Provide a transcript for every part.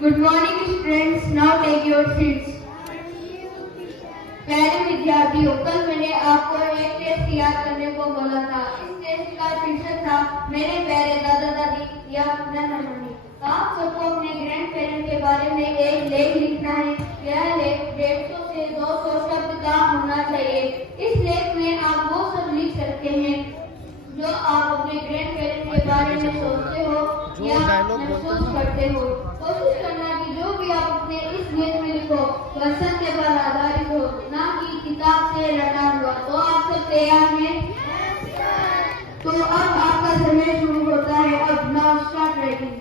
Good morning students. Now take your seats. प्यारे विद्यार्थियों, कल मैंने आपको एक टेस्ट याद करने को बोला था। इस टेस्ट का शीर्षक था मेरे प्यारे दादा दादी या नाना नानी। आप सबको अपने ग्रैंड पेरेंट के बारे में एक लेख लिखना है। यह लेख 150 से 200 शब्द का होना चाहिए। इस लेख में आप वो सब लिख सकते हैं जो आप अपने ग्रैंड पेरेंट के बारे में सोचते हो या महसूस करते हो। कोशिश करना कि जो भी आप अपने इस लेख में लिखो वह सत्य पर आधारित हो, ना कि किताब से रटा हुआ। तो आप सब तैयार हैं? तो अब आपका समय शुरू होता है। अब now start writing.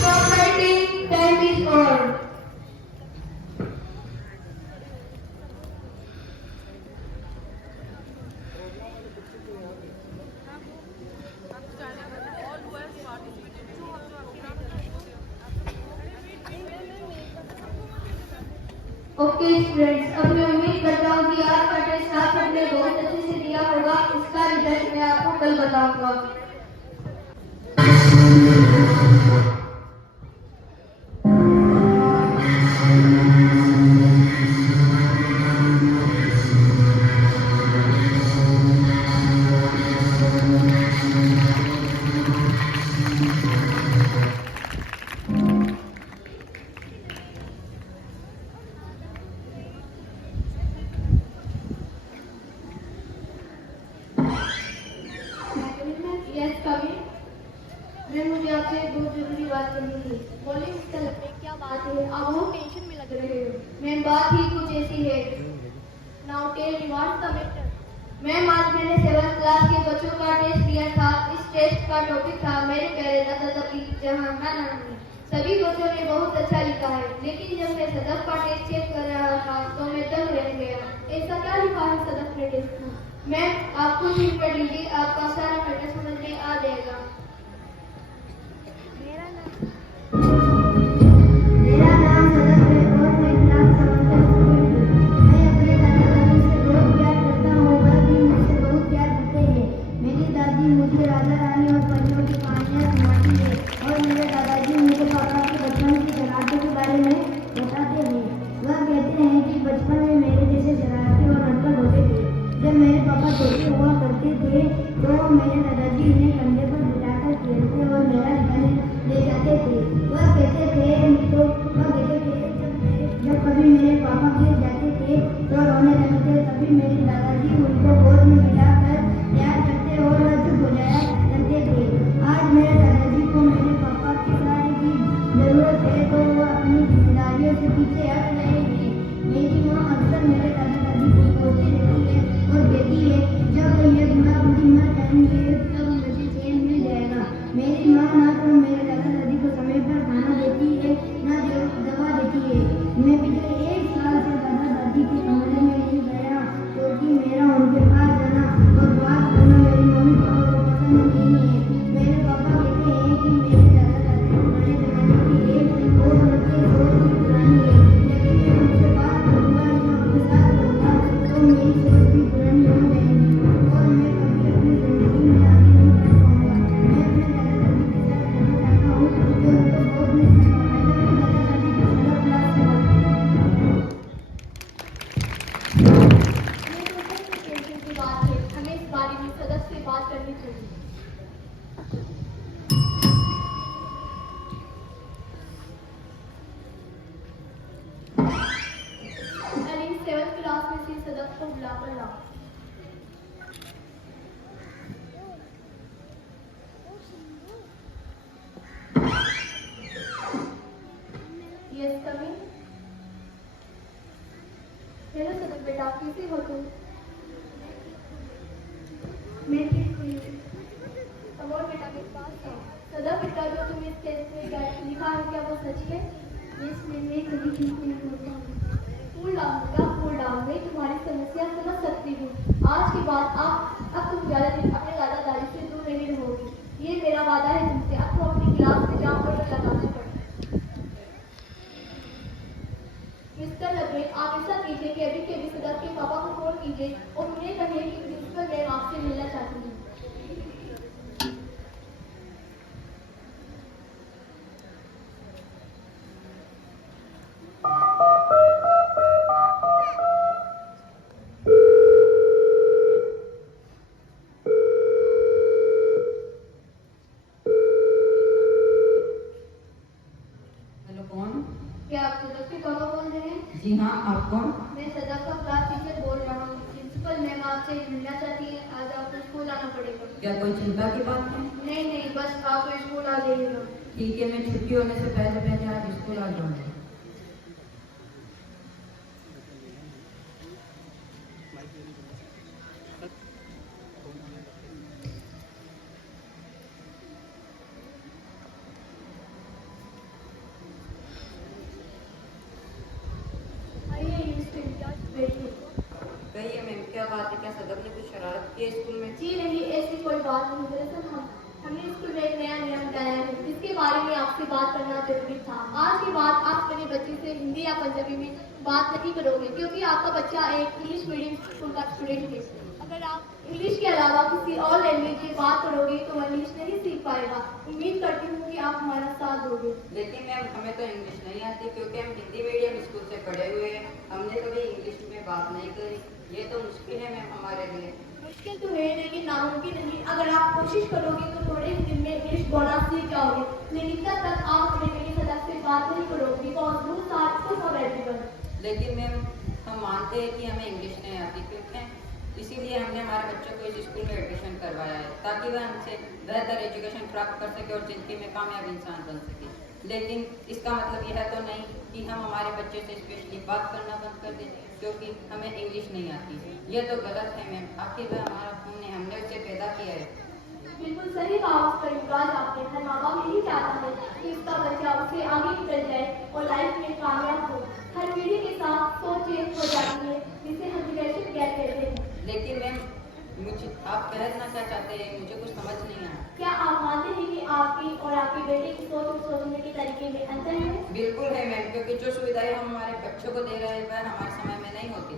Stop writing. Time is over. Okay students, अब मैं उम्मीद करता हूँ कि आज का टेस्ट आप सबने बहुत अच्छे से दिया होगा। इसका रिजल्ट मैं आपको कल बताऊंगा। मुझे आपसे बहुत जरूरी बात करनी थी। बोलिए मिस्टर लक्ष्मी, क्या बात है? आप बहुत टेंशन में लग रहे हो। मैम, बात ही कुछ ऐसी है। Now tell me what's the matter. Ma'am, आज मैंने 7th क्लास के बच्चों का टेस्ट दिया था। इस टेस्ट का टॉपिक था मेरे प्यारे दादा दादी जहाँ नाना नानी। सभी बच्चों ने बहुत अच्छा लिखा है, लेकिन जब मैं सदफ का टेस्ट चेक कर रहा था तो मैं दंग रह गया। ऐसा क्या लिखा है सदफ के टेस्ट में? मैम, आप खुद ही पढ़ लीजिए, आपका सारा मैटर समझ में आ जाएगा। मेरा नाम सदफ है और मैं क्लास 7 में हूँ। मैं अपने दादा दादी से बहुत प्यार करता हूँ, वह भी मुझसे बहुत प्यार करते हैं। मेरी दादी मुझे राजा रानी और परियों की कहानियाँ सुनाती है और मेरे दादाजी मुझे पापा के बचपन की शरारतों के बारे में बताते हैं। वह कहते हैं कि बचपन में मेरे जैसे शरारती और हरकत होते थे। जब मेरे पापा छोटे हुआ करते थे तो मेरे दादाजी उन्हें कंधे पर बिठाकर खेलते और मेरा ध्यान ले जाते थे। वह कहते थे जब कभी मेरे पापा गिर जाते थे तो रोने लगते, तभी मेरे दादाजी उनको गोद में बिठाकर प्यार करते और वह चुप हो जाया करते थे। आज मेरे दादाजी को मेरे पापा की सहारे की जरूरत है तो वह अपनी जिम्मेदारियों से पीछे हट रहे हैं। मेरी माँ अक्सर मेरे दादा दादी को बोलती रहती है और कहती है जब ये बुढ़ा बुढ़ी मर जाएंगे तब मुझे चैन मिल जाएगा। मेरी माँ ना तो मेरे दादा दादी को समय पर खाना देती है ना दवा देती है। मैं पिछले 1 साल से दादा दादी के कमरे में नहीं गया क्योंकि मेरा उनके पास जाना और बात करना मेरी मम्मी पापा को पसंद नहीं है। मेरे पापा कहते हैं कि मेरे दादा दादी पुराने जमाने की है और उनके सोच भी पुरानी है, लेकिन मैं उनसे बात करूँगा या उनके साथ रहूँगा तो मेरी सोच भी पुरानी हो जाएगी और मैं कभी अपनी जिंदगी में आगे नहीं बढ़ पाऊँगा। मैं अपने दादा दादी के साथ रहना चाहता हूँ तो उनको बहुत मिस करूँगा। दादा दादी को सदफ क्लास से टेंशन की बात है, हमें इस बारे में सदस्य से बात करनी चाहिए। अलीम 7th क्लास में थी, सदस्य को बुलाकर लाओ। Yes coming. हेलो सदस्य बेटा, कैसे हो तुम? मैं ठीक हूँ। अब और बेटा मेरे पास आओ। सदा बेटा, जो तुम इस टेस्ट में लिखा है क्या वो सच है? यस मैम, मैं कभी ठीक नहीं होता हूँ। कूल डाउन, मैं तुम्हारी समस्या समझ सकती हूँ। आज के बाद अब तुम ज़्यादा दिन अपने दादा दादी से दूर नहीं रहोगी। ये मेरा वादा है तुमसे। अब तुम अपनी क्लास में जाओ और लगाना पड़े। कीजिए और उन्हें कहिए कि प्रिंसिपल मैम आपसे मिलना चाहती हैं। हेलो, कौन? क्या आप सदक के पापा बोल रहे हैं? जी हाँ, आप कौन? मैं सदक का क्लास टीचर बोल रहा हूँ। प्रिंसिपल मैम आपसे मिलना चाहती हैं। आज आपको स्कूल आना पड़ेगा। क्या कोई चिंता की बात है? नहीं नहीं, बस आप स्कूल आ जाइएगा। ठीक है, मैं छुट्टी होने से पहले पहले आज स्कूल आ जाऊंगी। आइए बैठिए। कहिए मैम, क्या बात है? क्या सदक ने कुछ शरारत की है स्कूल में? जी नहीं, ऐसी कोई बात नहीं। दरअसल हमने स्कूल में एक नया नियम लाया है जिसके बारे में आपसे बात करना जरूरी था। आज के बाद आप अपने बच्चे से हिंदी या पंजाबी में बात नहीं करोगे क्योंकि आपका बच्चा एक इंग्लिश मीडियम स्कूल का स्टूडेंट है। अगर आप इंग्लिश के अलावा किसी और लैंग्वेज में बात करोगे तो वो इंग्लिश नहीं सीख पाएगा। उम्मीद करती हूँ कि आप हमारा साथ दोगे। लेकिन मैम, हमें तो इंग्लिश नहीं आती क्योंकि हम हिंदी मीडियम स्कूल से पढ़े हुए हैं। हमने कभी इंग्लिश में बात नहीं करी। ये तो मुश्किल है मैम हमारे लिए। मुश्किल तो है लेकिन नामुमकिन नहीं। अगर आप कोशिश करोगे तो थोड़े ही दिन में इंग्लिश बोलना सीख जाओगे। लेकिन तब तक आप अपने बेटे सदक से बात नहीं करोगे बिकॉज रूल्स आर अवेलेबल। लेकिन मैम, हम मानते हैं कि हमें इंग्लिश नहीं आती क्योंकि इसीलिए हमने हमारे बच्चों को इस स्कूल में एडमिशन करवाया है ताकि वह हमसे बेहतर एजुकेशन प्राप्त कर सके और जिंदगी में कामयाब इंसान बन सके। लेकिन इसका मतलब यह तो नहीं कि हम हमारे बच्चे से स्पेशली बात करना बंद कर दें क्योंकि हमें इंग्लिश नहीं आती। यह तो गलत है मैम। आखिर वह हमने उसे पैदा किया है। बिल्कुल सही कहा उस पर युवराज आपने। हर माँ बाप यही चाहता है कि उसका बच्चा उससे आगे निकल जाए और लाइफ में कामयाब हो। हर पीढ़ी के साथ सोच चेंज हो जाती है जिसे हम जनरेशन गैप कहते हैं। लेकिन मैम, मुझे आप कहना क्या चाहते हैं? मुझे कुछ समझ नहीं आया। क्या आप मानते हैं कि आपकी और आपके बेटे की सोच और सोचने के तरीके में अंतर है? बिल्कुल है मैम, क्योंकि जो सुविधाएं हम हमारे बच्चों को दे रहे हैं वह हमारे समय में नहीं होती।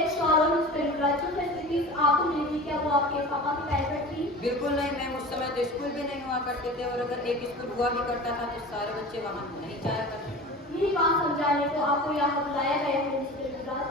एक सवाल और उस पर युवराज, जो फैसिलिटीज आपको मिली थी क्या वो आपके पापा की टाइम पर थी? बिल्कुल नहीं मैम, उस समय तो स्कूल भी नहीं हुआ करते थे और अगर एक स्कूल हुआ भी करता था तो सारे बच्चे वहाँ नहीं जाया करते। यही बात समझाने को आपको यहाँ बुलाया गया है मिस्टर युवराज।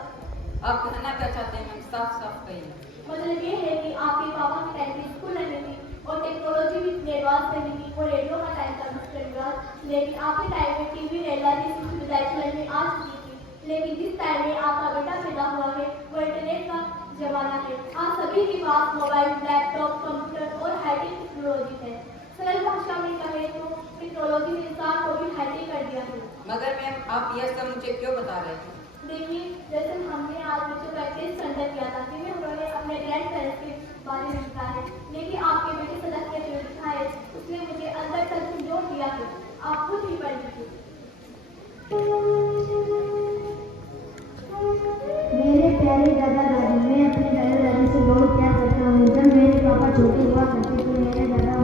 आप कहना क्या चाहते हैं मैम? साफ साफ कहिए। मतलब ये है कि आपके पापा की टाइम पे स्कूल नहीं थी और टेक्नोलॉजी भी एडवांस नहीं थी और रेडियो का टाइम था मिस्टर युवराज। लेकिन आपके टाइम में टीवी रेडियो जैसी सुविधाएं समझ में आ चुकी थी। लेकिन जिस टाइम में आपका बेटा पैदा हुआ है वो इंटरनेट का जमाना है। आज सभी के पास मोबाइल, लैपटॉप, कंप्यूटर और हाईटेक टेक्नोलॉजी है। सरल भाषा में कहें तो टेक्नोलॉजी ने इंसान को भी हाईटेक कर दिया है। मगर मैम, आप यह सब मुझे क्यों बता रहे हैं? देखिए, जैसे हमने आज बच्चों का टेस्ट कंडक्ट किया था जिसमें उन्होंने अपने ग्रैंड पेरेंट्स के बारे में लिखा है। लेकिन आपके बेटे सदक ने जो लिखा है उसने मुझे अंदर तक जोड़ दिया है। आप खुद ही पढ़ लीजिए। मेरे प्यारे दादा दादी, मैं अपने दादा दादी से बहुत प्यार करता हूँ। जब मेरे पापा छोटे हुआ करते थे मेरे दादा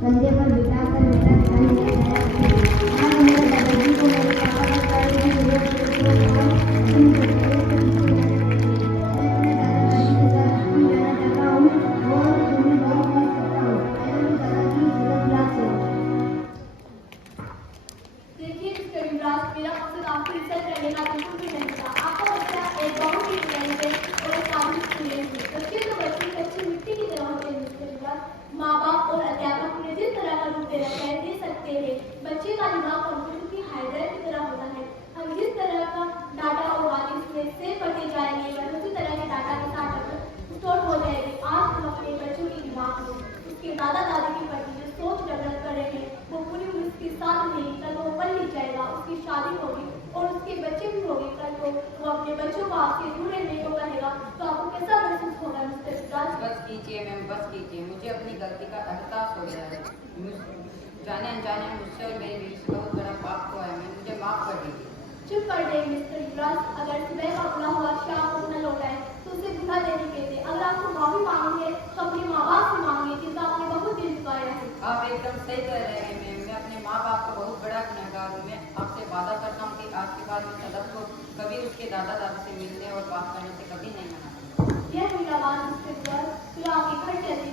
कंधे पर बिठाकर मेरा ध्यान रखा करते। आज मेरे दादाजी को मेरे पापा के प्यार की जरूरत है और उनके प्यारे तरीके मैं अपने दादा दादी के साथ स्कूल जाना चाहता हूँ और उन्हें बहुत मिस करता हूँ। आई लव यू दादाजी, सदक क्लास है। देखिए मिस्टर युवराज, मेरा मकसद आपको रिसर्च करने का बिल्कुल भी नहीं था। आपका बच्चा एक बहुत ही इंटेलिजेंट और एक काबिल स्टूडेंट है। बच्चे तो बच्चे कच्ची मिट्टी की तरह होते हैं मिस्टर युवराज। माँ बाप और अध्यापक उन्हें जिस तरह का रूप दे सकते हैं। बच्चे का दिमाग कंप्यूटर की हार्ड ड्राइव की तरह होता है। हम जिस तरह का डाटा और बातें इसमें सेव करते जाएंगे वह उसी तरह के डाटा के साथ स्टोर हो जाएगी। आज हम अपने बच्चों के दिमाग में उसके दादा दादी के प्रति जो सोच डेवलप कर रहे हैं वो पूरी उम्र उसके साथ नहीं, कल वो पढ़ लिख जाएगा, उसकी शादी होगी और उसके बच्चे भी होंगे। कल को वो अपने बच्चों को आपसे दूर रहने को कहेगा तो आपको कैसा महसूस होगा मिस्टर युवराज? बस कीजिए मैम, बस कीजिए। मुझे अपनी गलती का एहसास हो गया है। जाने अनजाने मुझसे और मेरी बीवी से बहुत बड़ा पाप हुआ है। मुझे माफ कर दीजिए। चुप कर गए मिस्टर युवराज। अगर सुबह का अपना हुआ शाम को न लौटाए तो उसे बुरा देने के लिए अगर आपको माफी मांगी है तो अपने माँ बाप से मांगिए जिनका आपने बहुत दिल दुखाया है। आप एकदम सही कह रहे हैं मैम। मैं अपने माँ बाप का बहुत बड़ा गुनहगार हूँ। मैं आपसे वादा करता हूँ कि आज के बाद मैं तलब को कभी उसके दादा दादी से मिलने और बात करने से कभी नहीं मना। यह मीराबान स्थित पर फिर आपकी घर चलती